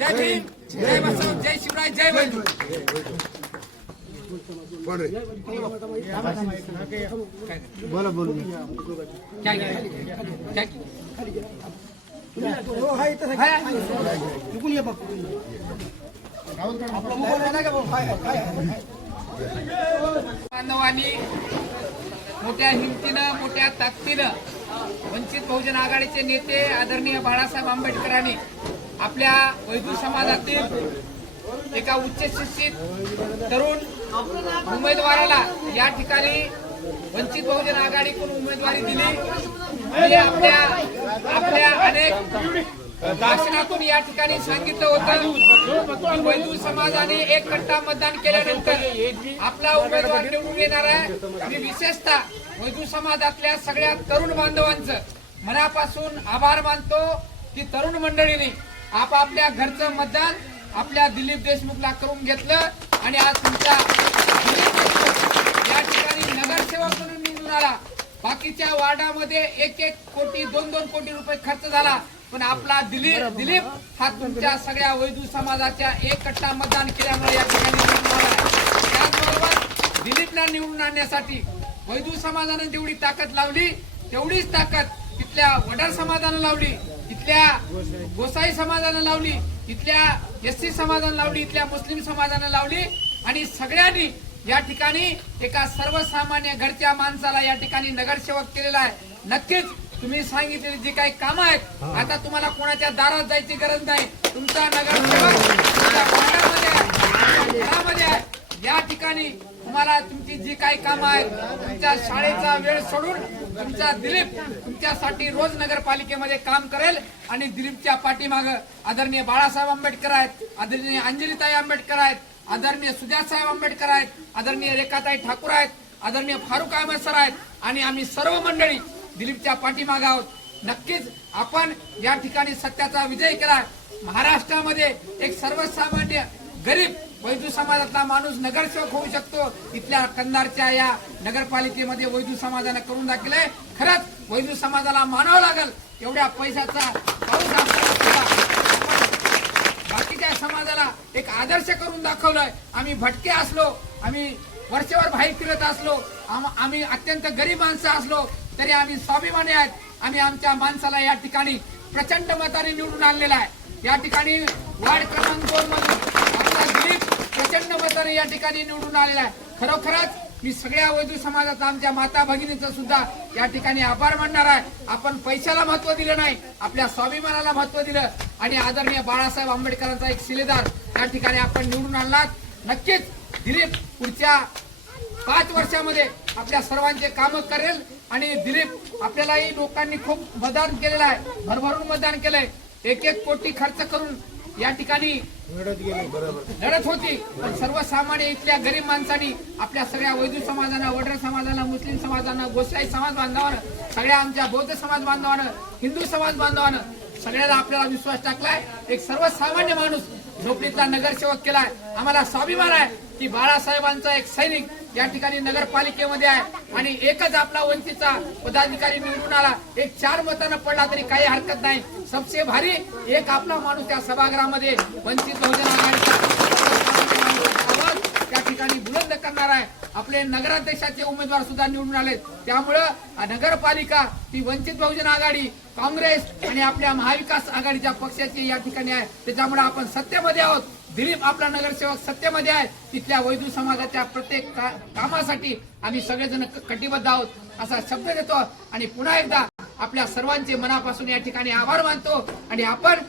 जय भीम, जय बसव, जय शिवराय, जय वैद्य. बोला बोलू काय बांधवांनी मोठ्या हिमतीनं मोठ्या ताकदीनं वंचित बहुजन आघाडीचे नेते आदरणीय बाळासाहेब आंबेडकरांनी आपल्या वैदू समाजातील एका उच्च शिक्षित तरुण उमेदवाराला या ठिकाणी वंचित बहुजन आघाडीकडून उमेदवारी दिली. आणि आपल्या अनेक भाषणातून या ठिकाणी सांगितलं होतं वैदू समाजाने एक कट्टा मतदान केल्यानंतर आपला उमेदवार निवडून येणार आहे. आणि विशेषतः वैदू समाजातल्या सगळ्या तरुण बांधवांचं मनापासून आभार मानतो की तरुण मंडळीने आपापल्या घरचं मतदान आपल्या दिलीप देशमुखला करून घेतलं आणि आज तुमच्या या ठिकाणी नगरसेवक म्हणून निवडून आला. बाकीच्या वार्डामध्ये 1-1 कोटी 2-2 कोटी रुपये खर्च झाला, पण आपला दिलीप हा तुमच्या सगळ्या वैदू समाजाच्या एक कट्टा मतदान केल्यामुळे या ठिकाणी निवडून आला. त्याचबरोबर दिलीपला निवडून आणण्यासाठी वैदू समाजाने जेवढी ताकद लावली तेवढीच ताकद तिथल्या वडार समाजानं लावली, इथल्या गोसाई समाजानं लावली, इथल्या एससी समाजानं लावली, इथल्या मुस्लिम समाजानं लावली. आणि सगळ्यांनी या ठिकाणी एका सर्वसामान्य घरच्या माणसाला या ठिकाणी नगरसेवक केलेला आहे. नक्कीच तुम्ही सांगितलेली जी काही कामं आहेत, आता तुम्हाला कोणाच्या दारात जायची गरज नाही. तुमचा नगरसेवक तुमच्या वार्डामध्ये आहे, घरामध्ये आहे. या ठिकाणी तुम्हाला तुमची जी काही कामं आहेत, तुमच्या शाळेचा वेळ सोडून तुमचा दिलीप तुमच्यासाठी रोज नगरपालिकेमध्ये काम करेल. आणि दिलीपच्या पाठीमागं आदरणीय बाळासाहेब आंबेडकर आहेत, आदरणीय अंजलीताई आंबेडकर आहेत, आदरणीय सुजातासाहेब आंबेडकर आहेत, आदरणीय रेखाताई ठाकूर आहेत, आदरणीय फारुक अहमद सर आहेत आणि आम्ही सर्व मंडळी दिलीपच्या पाठीमागे आहोत. नक्कीच आपण या ठिकाणी सत्याचा विजय केला. महाराष्ट्रामध्ये एक सर्वसामान्य गरीब वैदू समाजातला माणूस नगरसेवक होऊ शकतो. इथल्या कंधारच्या या नगरपालिकेमध्ये वैदू समाजाने करून दाखवलंय. खरंच वैदू समाजाला मानावं लागेल. एवढ्या पैशाचा पाऊस बाकीच्या समाजाला एक आदर्श करून दाखवलंय. आम्ही भटके असलो, आम्ही वर्षभर बाहेर फिरत असलो, आम्ही अत्यंत गरीब माणसं असलो तरी आम्ही स्वाभिमानी आहेत. आम्ही आमच्या माणसाला या ठिकाणी प्रचंड मताने निवडून आणलेला आहे. या ठिकाणी वार्ड क्रमांक 2 मधून आपला दिलीप प्रचंड मताने या ठिकाणी निवडून आलेला आहे. खरोखरच मी सगळ्या वैदू समाजाचा आमच्या माता भगिनीचं सुद्धा या ठिकाणी आभार मानणार आहे. आपण पैशाला महत्व दिलं नाही, आपल्या स्वाभिमानाला महत्व दिलं आणि आदरणीय बाळासाहेब आंबेडकरांचा एक शिलेदार या ठिकाणी आपण निवडून आणलात. नक्कीच दिलीप पुढच्या 5 वर्षामध्ये आपल्या सर्वांचे कामं करेल. आणि दिलीप आपल्यालाही लोकांनी खूप मतदान केलेलं आहे, भरभरून मतदान केलंय. 1-1 कोटी खर्च करून या ठिकाणी लढत होती, पण सर्वसामान्य इथल्या गरीब माणसांनी आपल्या सगळ्या वैदू समाजानं, वडर समाजानं, मुस्लिम समाजानं, गोसाई समाज बांधवानं, सगळ्या आमच्या बौद्ध समाज बांधवानं, हिंदू समाज बांधवानं सगळ्याला आपल्याला विश्वास टाकलाय. एक सर्वसामान्य माणूस झोपडीतला नगरसेवक केलाय. आम्हाला स्वाभिमान आहे की बाळासाहेबांचा एक सैनिक या ठिकाणी नगरपालिकेमध्ये आहे आणि एकच आपला वंचितचा पदाधिकारी निवडून आला. एक 4 मतांना पडला तरी काही हरकत नाही. सबसे भारी एक आपला माणूस त्या सभागृहामध्ये वंचित बहुजन आघाडीचा आवाज त्या ठिकाणी बुलंद करणार आहे. आपले नगराध्यक्षाचे उमेदवार सुद्धा निवडून आले. त्यामुळं नगरपालिका ही वंचित बहुजन आघाडी, काँग्रेस आणि आपल्या महाविकास आघाडीच्या पक्षाची या ठिकाणी आहे. त्याच्यामुळे आपण सत्तेमध्ये आहोत. दिलीप आपला नगरसेवक सत्तेमध्ये आहे. तिथल्या वैदू समाजाच्या प्रत्येक कामासाठी आम्ही सगळेजण कटिबद्ध आहोत असा शब्द देतो आणि पुन्हा एकदा आपल्या सर्वांचे मनापासून या ठिकाणी आभार मानतो. आणि आपण